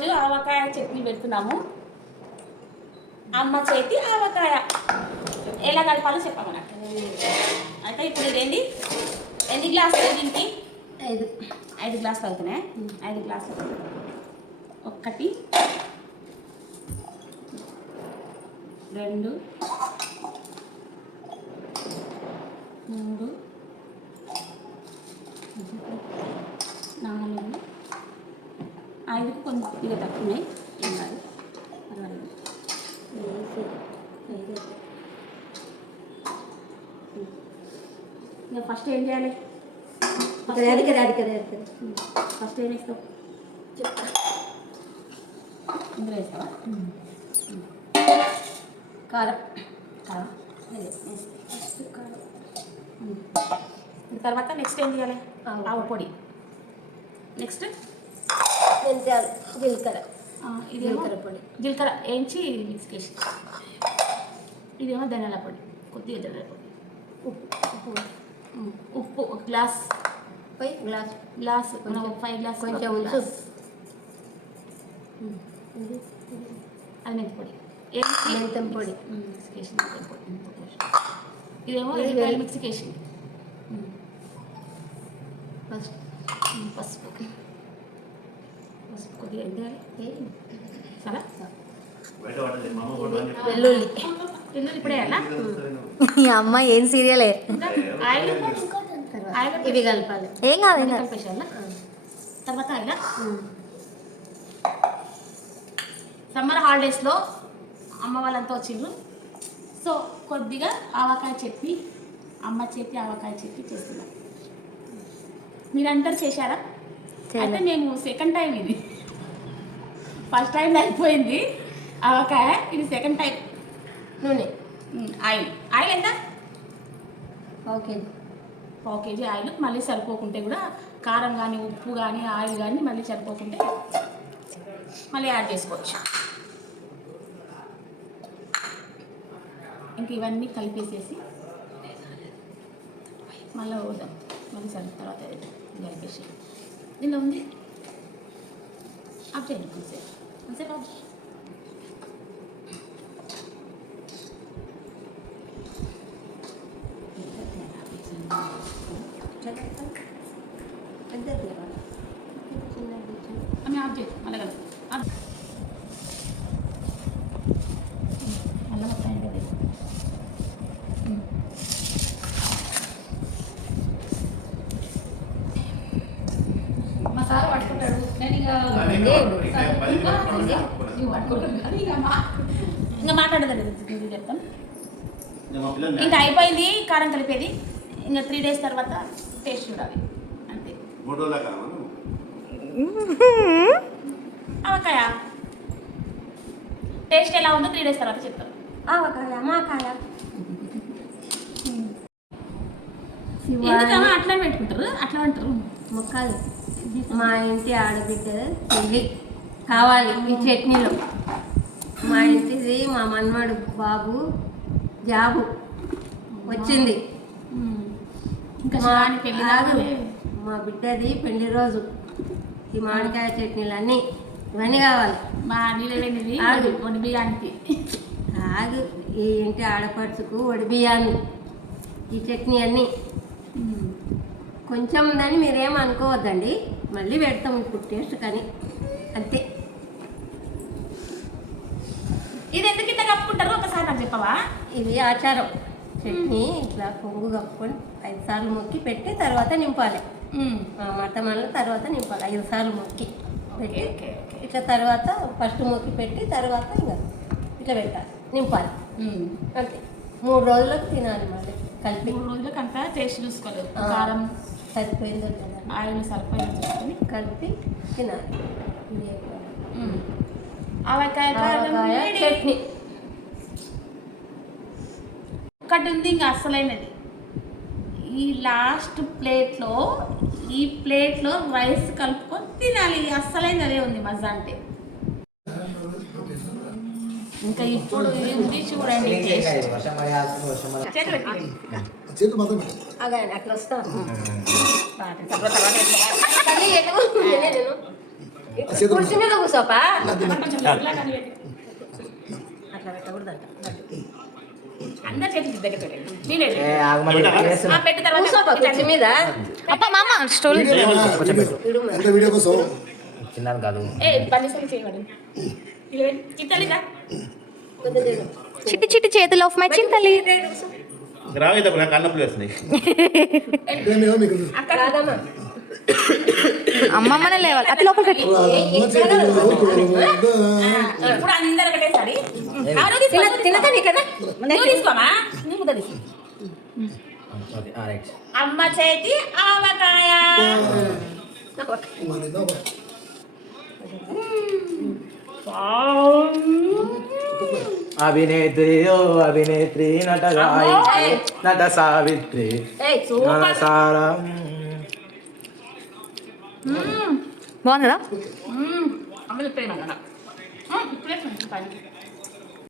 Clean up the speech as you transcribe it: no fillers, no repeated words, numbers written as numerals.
ఆవకాయ చట్నీ పెడుతున్నాము. అమ్మ చేతి ఆవకాయ ఎలా కలపాలో చెప్పమన్నట్టు. అయితే ఇప్పుడు ఇదేంటి ఎన్ని గ్లాసులు దీనికి? 5 గ్లాసులు అవుతున్నాయి. 5 గ్లాసులు 1 2 3 4 5కు కొద్దిగా తక్కువ ఉన్నాయి. ఏం కాదు, పర్వాలేదు. ఇక ఫస్ట్ ఏం చేయాలి? ఫస్ట్ ఏం వేస్తావు? ఇందులో వేస్తావా? కారం కారం తర్వాత నెక్స్ట్ ఏం చేయాలి? ఆవ పొడి. నెక్స్ట్ జీలకర్ర. ఇది పొడి, జీలకర్ర వేయించి మిక్స్ చేసి. ఇదేమో ధనియాల పొడి, కొద్దిగా ధనియాల పొడి. ఉప్పు 1 గ్లాస్, గ్లాస్ 5 గ్లాస్ కొంచెం అది మెంతి పొడి, మెంతం పొడి, ఇదేమో మిక్సీకి వేసింది. పసుపు కొద్దిగా ఎంత చాలా వెల్లుల్లి ఇప్పుడే వేయాలా? అమ్మ ఏం సీరియలే. ఇవి కలపాలి. ఏం కాదు, కలిపేసేయాలా? తర్వాత ఇలా సమ్మర్ హాలిడేస్లో అమ్మ వాళ్ళంతా వచ్చిండ్రు. సో కొద్దిగా ఆవకాయ చట్నీ, అమ్మ చేతి ఆవకాయ చట్నీ చేస్తున్నాం. మీరందరూ చేశారా? అయితే మేము సెకండ్ టైం ఇది. ఫస్ట్ టైం అయిపోయింది ఆవకాయ, ఇది సెకండ్ టైం. నూనె, ఆయిల్ ఎంత? పావు కేజీ ఆయిల్. మళ్ళీ సరిపోకుంటే కూడా కారం కానీ ఉప్పు కానీ ఆయిల్ కానీ మళ్ళీ సరిపోకుంటే మళ్ళీ యాడ్ చేసుకోవచ్చు. ఇంక ఇవన్నీ కలిపేసేసి మళ్ళీ వద్దాం. మళ్ళీ సరి తర్వాత కలిపేసి దీనిలో ఉంది ఆఫ్ చేయండి. కొంచెంసేపు ఆఫ్. ఆమె ఆఫ్ చేసి మళ్ళీ కలిపి మళ్ళీ మొత్తం మా సార్ పట్టుకుంటాడు. నేను ఇంకా మాట్లాడదండి చెప్తాం. ఇంకా అయిపోయింది కారం కలిపేది. ఇంకా 3 days తర్వాత టేస్ట్ చూడాలి అంతే. ఆవకాయ టేస్ట్ ఎలా ఉందో 3 days తర్వాత చెప్తాం. ఆవకాయ మాకాయ ఎందుకమ్మా అట్లా పెట్టుకుంటారు? అట్లా అంటారు. మొక్కలు మా ఇంటి ఆడబిడ్డ పెళ్ళి కావాలి ఈ చట్నీలో. మా ఇంటిది మా మన్మడు బాబు జాబు వచ్చింది. ఇంకా పెళ్ళి కాదు, మా బిడ్డది పెళ్లి రోజు. ఈ మామిడికాయ చట్నీలు అన్నీ ఇవన్నీ కావాలి. మా నీళ్ళది వడి బియ్యానికి కాదు, ఈ ఇంటి ఆడపడుచుకు వడి బియ్యాన్ని ఈ చట్నీ అన్నీ కొంచెం ఉందని మీరేం అనుకోవద్దండి. మళ్ళీ పెడతాం ఇప్పుడు టేస్ట్ కానీ అంతే. ఇది ఎందుకు ఇట్లా కప్పుకుంటారు ఒకసారి నాకు చెప్పవా? ఇది ఆచారం. చట్నీ ఇట్లా పొంగు కప్పుకొని 5 సార్లు మొక్కి పెట్టి తర్వాత నింపాలి. మత మళ్ళీ తర్వాత నింపాలి. 5 సార్లు మొక్కి పెట్టి ఇట్లా తర్వాత ఫస్ట్ మొక్కి పెట్టి తర్వాత ఇంకా ఇట్లా పెట్టాలి, నింపాలి అంతే. 3 రోజులకు తినాలి. మళ్ళీ కలిపి 3 రోజులకు అంతా టేస్ట్ చూసుకోలేదు. కారం సరిపోయిందో ఆయిల్ సరిపోయింది చూసుకొని కలిపి తినాలి. ఆవకాయ చట్నీ ఒకటి ఉంది ఇంకా అసలైనది. ఈ లాస్ట్ ప్లేట్లో రైస్ కలుపుకొని తినాలి. అస్సలైనది అదే ఉంది మజా అంటే. ఇంకా ఇప్పుడు ఇది చూడండి అట్లా వస్తాను. కుర్చీ మీద కూర్చోపా. కొంచెం ఇలా కానీ పెట్టు. అట్లా పెట్టకూడదంట. అందరి చేతులు దగ్గర పెట్టండి. నేనే ఏ ఆగమని చేస్తున్నా. పెట్టిన తర్వాత కూర్చోపా కుర్చీ మీద. అప్ప మామ స్టోరీ ఎంత వీడియో కోసం చిన్నాను కాదు. పనిసరి చేయమని చిత్తలిగా చిట్టి చిట్టి చేతులు ఆఫ్ మై చింతలి. రావేదా నాకు అన్నప్పుడు వస్తున్నాయి. మీకు అక్కడ రాదమ్మా. అమ్మమ్మనే లేవాలి అతి లోపల కట్టి. ఇప్పుడు అందరు ఒకటేసారి తినదని కదా. నువ్వు తీసుకోమా నీ ముద్ద తీసుకో. Okay right. అమ్మ చేతి ఆవకాయ. అభినేత్రి ఓ అభినేత్రి నట గాయత్రి నట సావిత్రి నట సారం. బాగుందా? అమ్మ చెప్పేయమన్నా ఇప్పుడే